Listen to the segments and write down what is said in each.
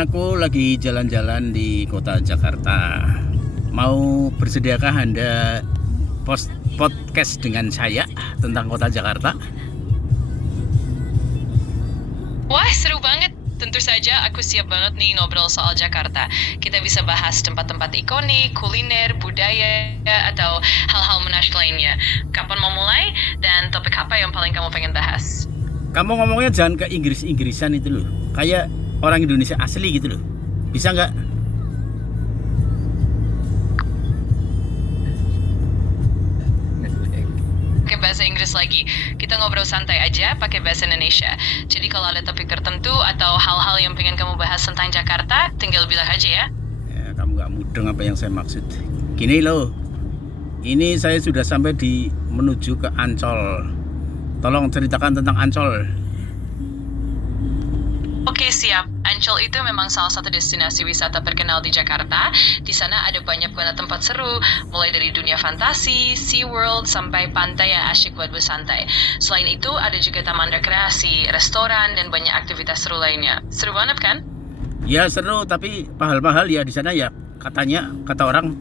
aku lagi jalan-jalan di kota Jakarta. Mau bersediakah Anda podcast dengan saya tentang kota Jakarta? Wah, seru banget. Tentu saja aku siap banget nih ngobrol soal Jakarta. Kita bisa bahas tempat-tempat ikonik, kuliner, budaya, atau hal-hal menarik lainnya. Kapan mau mulai? Dan topik apa yang paling kamu pengen bahas? Kamu ngomongnya jangan ke Inggris-Inggrisan itu loh. Kayak orang Indonesia asli gitu loh. Bisa nggak? Pakai bahasa Inggris lagi. Kita ngobrol santai aja pakai bahasa Indonesia. Jadi kalau ada topik tertentu atau hal-hal yang pengen kamu bahas tentang Jakarta, tinggal bilang aja ya. Ya, kamu nggak mudeng apa yang saya maksud. Gini loh. Ini saya sudah sampai di menuju ke Ancol. Tolong ceritakan tentang Ancol. Oke, siap. Ancol itu memang salah satu destinasi wisata terkenal di Jakarta. Di sana ada banyak banget tempat seru, mulai dari dunia fantasi, SeaWorld, sampai pantai yang asyik buat bersantai. Selain itu, ada juga taman rekreasi, restoran, dan banyak aktivitas seru lainnya. Seru banget kan? Ya seru, tapi mahal-mahal ya di sana ya. Katanya, kata orang.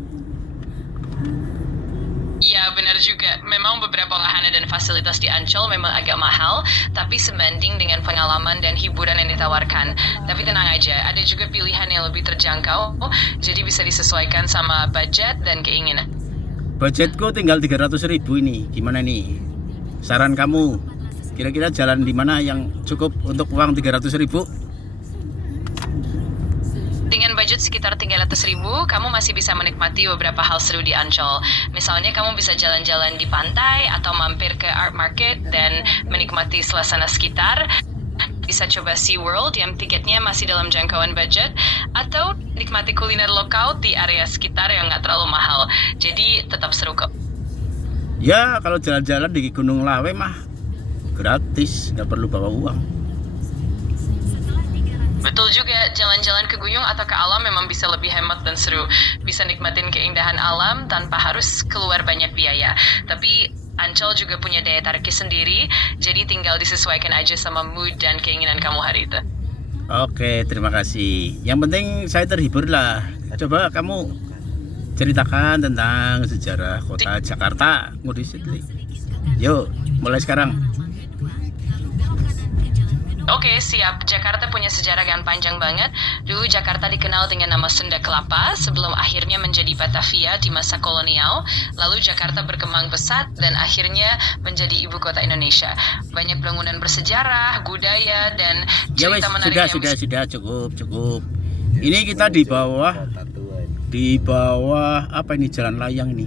Iya, benar juga. Memang beberapa wahana dan fasilitas di Ancol memang agak mahal, tapi sebanding dengan pengalaman dan hiburan yang ditawarkan. Tapi tenang aja, ada juga pilihan yang lebih terjangkau, jadi bisa disesuaikan sama budget dan keinginan. Budgetku tinggal 300.000 ini. Gimana nih? Saran kamu, kira-kira jalan di mana yang cukup untuk uang 300.000? Dengan budget sekitar 300.000, kamu masih bisa menikmati beberapa hal seru di Ancol. Misalnya kamu bisa jalan-jalan di pantai atau mampir ke art market dan menikmati suasana sekitar. Bisa coba SeaWorld yang tiketnya masih dalam jangkauan budget, atau nikmati kuliner lokal di area sekitar yang nggak terlalu mahal. Jadi tetap seru kok. Ya kalau jalan-jalan di Gunung Lawe mah gratis, nggak perlu bawa uang. Betul juga, jalan-jalan ke gunung atau ke alam memang bisa lebih hemat dan seru. Bisa nikmatin keindahan alam tanpa harus keluar banyak biaya. Tapi Ancol juga punya daya tariknya sendiri, jadi tinggal disesuaikan aja sama mood dan keinginan kamu hari itu. Oke, terima kasih. Yang penting saya terhibur lah. Coba kamu ceritakan tentang sejarah kota Jakarta. Yuk, mulai sekarang. Oke, siap. Jakarta punya sejarah yang panjang banget. Dulu Jakarta dikenal dengan nama Sunda Kelapa sebelum akhirnya menjadi Batavia di masa kolonial. Lalu Jakarta berkembang pesat dan akhirnya menjadi ibu kota Indonesia. Banyak bangunan bersejarah, budaya, dan Ya wes, cerita menarik sudah cukup. Ini kita di bawah apa ini, jalan layang nih.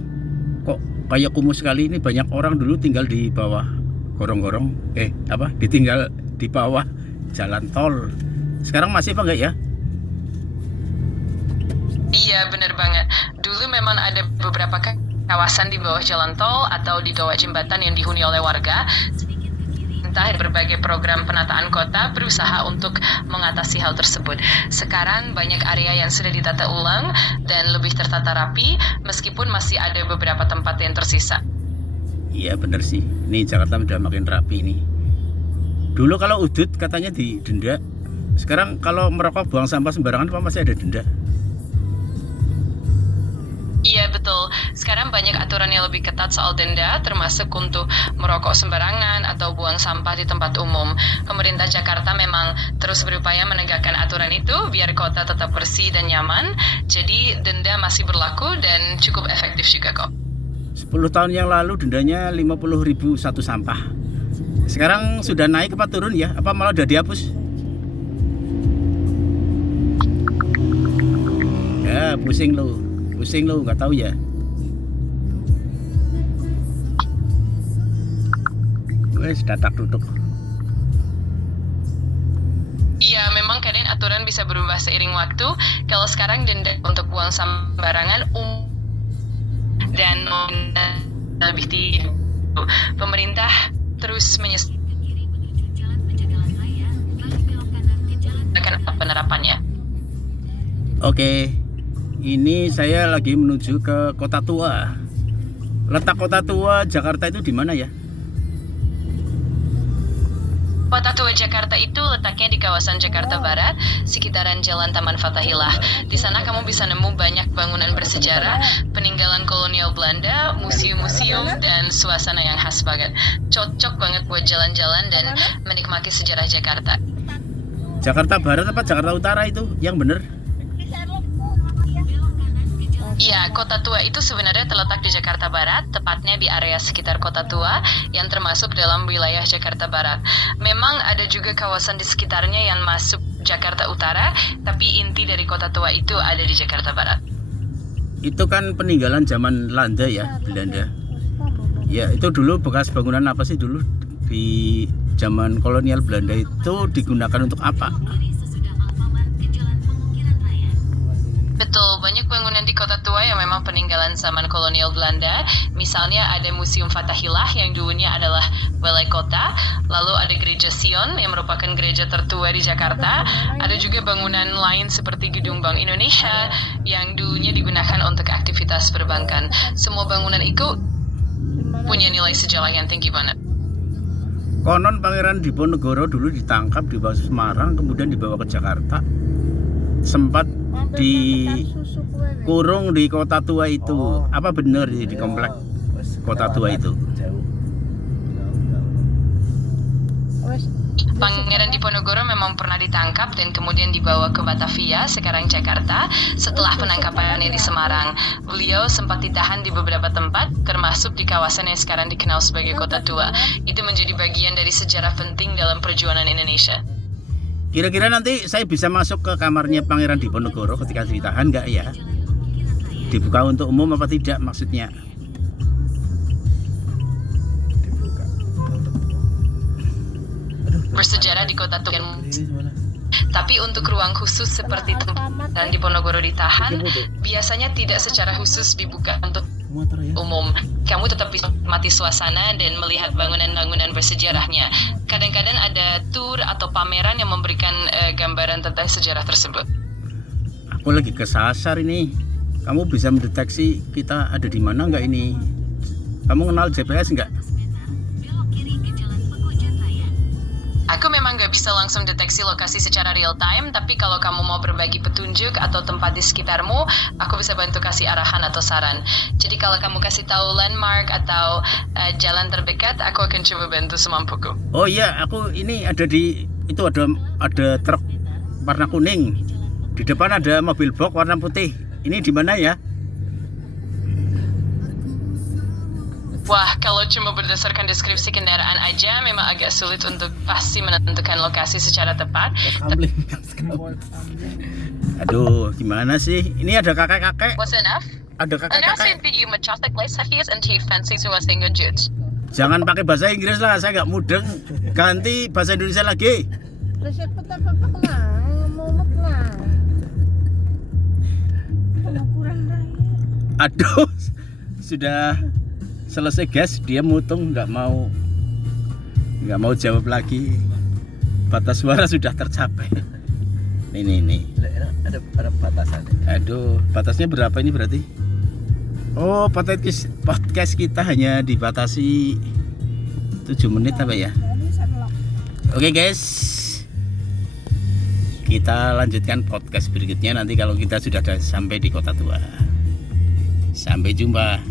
Kok kayak kumuh sekali, ini banyak orang dulu tinggal di bawah gorong-gorong. Ditinggal di bawah jalan tol. Sekarang masih apa enggak ya? Iya, bener banget. Dulu memang ada beberapa kawasan di bawah jalan tol atau di bawah jembatan yang dihuni oleh warga. Entah berbagai program penataan kota berusaha untuk mengatasi hal tersebut. Sekarang banyak area yang sudah ditata ulang dan lebih tertata rapi, meskipun masih ada beberapa tempat yang tersisa. Iya bener sih. Ini Jakarta udah makin rapi nih. Dulu kalau udut katanya didenda. Sekarang kalau merokok buang sampah sembarangan apa masih ada denda? Iya betul, sekarang banyak aturan yang lebih ketat soal denda, termasuk untuk merokok sembarangan atau buang sampah di tempat umum. Pemerintah Jakarta memang terus berupaya menegakkan aturan itu biar kota tetap bersih dan nyaman, jadi denda masih berlaku dan cukup efektif juga kok. 10 tahun yang lalu dendanya 50.000 satu sampah. Sekarang sudah naik apa turun ya? Apa malah udah dihapus? Ya pusing lo, nggak tahu ya. Wes datak tutup. Iya, memang kadang aturan bisa berubah seiring waktu. Kalau sekarang denda untuk buang sembarangan dan lebih tinggi. Pemerintah terus menyesuaikan penerapannya. Oke, ini saya lagi menuju ke Kota Tua. Letak Kota Tua Jakarta itu di mana ya? Kota Tua Jakarta itu letaknya di kawasan Jakarta Barat, sekitaran Jalan Taman Fathahillah. Di sana kamu bisa nemu banyak bangunan bersejarah, peninggalan kolonial Belanda, museum-museum, dan suasana yang khas banget. Cocok banget buat jalan-jalan dan menikmati sejarah Jakarta. Jakarta Barat apa Jakarta Utara itu yang bener? Iya, Kota Tua itu sebenarnya terletak di Jakarta Barat, tepatnya di area sekitar Kota Tua yang termasuk dalam wilayah Jakarta Barat. Memang ada juga kawasan di sekitarnya yang masuk Jakarta Utara, tapi inti dari Kota Tua itu ada di Jakarta Barat. Itu kan peninggalan zaman Belanda ya, Belanda. Ya, itu dulu bekas bangunan apa sih dulu di zaman kolonial Belanda itu digunakan untuk apa? Betul, banyak bangunan di Kota Tua yang memang peninggalan zaman kolonial Belanda. Misalnya ada Museum Fathahillah yang dulunya adalah Balai Kota, lalu ada Gereja Sion yang merupakan gereja tertua di Jakarta. Ada juga bangunan lain seperti Gedung Bank Indonesia yang dulunya digunakan untuk aktivitas perbankan. Semua bangunan itu punya nilai sejarah yang tinggi banget. Konon Pangeran Diponegoro dulu ditangkap di bawah Semarang, kemudian dibawa ke Jakarta. Sempat dikurung di Kota Tua itu. Apa benar di komplek Kota Tua itu? Pangeran Diponegoro memang pernah ditangkap dan kemudian dibawa ke Batavia, sekarang Jakarta, setelah penangkapannya di Semarang. Beliau sempat ditahan di beberapa tempat, termasuk di kawasan yang sekarang dikenal sebagai Kota Tua. Itu menjadi bagian dari sejarah penting dalam perjuangan Indonesia. Kira-kira nanti saya bisa masuk ke kamarnya Pangeran Diponegoro ketika ditahan nggak ya? Dibuka untuk umum apa tidak maksudnya? Bersejarah di Kota Tua. Tapi untuk ruang khusus seperti tempat Diponegoro ditahan, biasanya tidak secara khusus dibuka untuk umum. Kamu tetap bisa menikmati suasana dan melihat bangunan-bangunan bersejarahnya. Kadang-kadang ada tour atau pameran yang memberikan gambaran tentang sejarah tersebut. Aku lagi kesasar ini. Kamu bisa mendeteksi kita ada di mana nggak ini? Kamu kenal GPS nggak? Aku memang nggak bisa langsung deteksi lokasi secara real time, tapi kalau kamu mau berbagi petunjuk atau tempat di sekitarmu, aku bisa bantu kasih arahan atau saran. Jadi kalau kamu kasih tahu landmark atau jalan terdekat, aku akan coba bantu semampuku. Oh iya, aku ini ada di itu ada truk warna kuning. Di depan ada mobil box warna putih. Ini di mana ya? Wah, kalau cuma berdasarkan deskripsi kendaraan aja, memang agak sulit untuk pasti menentukan lokasi secara tepat. Aduh, gimana sih? Ini ada kakek-kakek. What's enough? Ada kakek-kakek. Jangan pakai bahasa Inggris lah, saya nggak mudeng. Ganti bahasa Indonesia lagi. Aduh, sudah selesai guys, dia mutung nggak mau jawab lagi. Batas suara sudah tercapai. Ini ada batasannya. Aduh, batasnya berapa ini berarti? Oh, podcast kita hanya dibatasi 7 menit apa ya? Oke guys, kita lanjutkan podcast berikutnya nanti kalau kita sudah sampai di Kota Tua. Sampai jumpa.